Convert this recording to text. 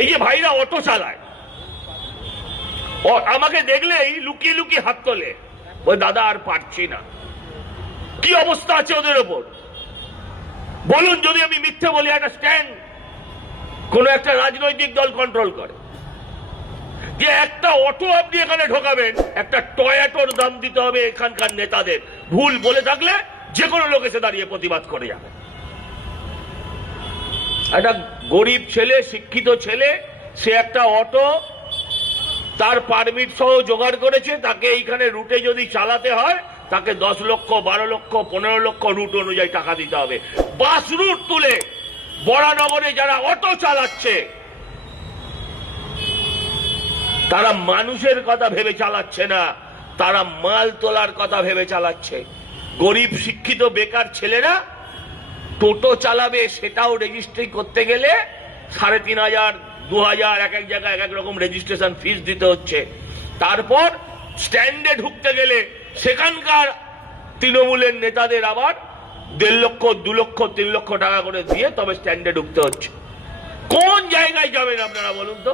এই যে ভাইরা অটো চালায়, আমাকে দেখলেই লুকিয়ে লুকিয়ে হাত তোলে, ওই দাদা আর পারছি না। কি অবস্থা আছে ওদের ওপর বলুন? যদি আমি মিথ্যে বলি, একটা স্ট্যান্ড কোন একটা রাজনৈতিক দল কন্ট্রোল করে, যে একটা অটো আপনি এখানে ঢোকাবেন, একটা টয়াটোর দাম দিতে হবে এখানকার নেতাদের। ভুল বলে থাকলে যে কোনো লোক এসে দাঁড়িয়ে প্রতিবাদ করে যাবে। একটা গরিব ছেলে, শিক্ষিত ছেলে, সে একটা অটো তার পারমিট সহ জোগাড় করেছে, তাকে এইখানে রুটে যদি চালাতে হয় তাকে 10 লক্ষ, 12 লক্ষ, 15 লক্ষ রুট অনুযায়ী টাকা দিতে হবে। বাস রুট তুলে বরানগরে যারা অটো চালাচ্ছে তারা মানুষের কথা ভেবে চালাচ্ছে না, তারা মাল তোলার কথা ভেবে চালাচ্ছে। গরিব শিক্ষিত বেকার ছেলেরা টোটো চালাবে, সেটাও রেজিস্ট্রি করতে গেলে 3500, 2000, এক এক জায়গায় এক এক রকম রেজিস্ট্রেশন ফিস দিতে হচ্ছে। তারপর স্ট্যান্ডে ঢুকতে গেলে সেখানকার তৃণমূলের নেতাদের আবার 1.5 লক্ষ, 2 লক্ষ, 3 লক্ষ টাকা করে দিয়ে তবে স্ট্যান্ডে ঢুকতে হচ্ছে। কোন জায়গায় যাবেন আপনারা বলুন তো?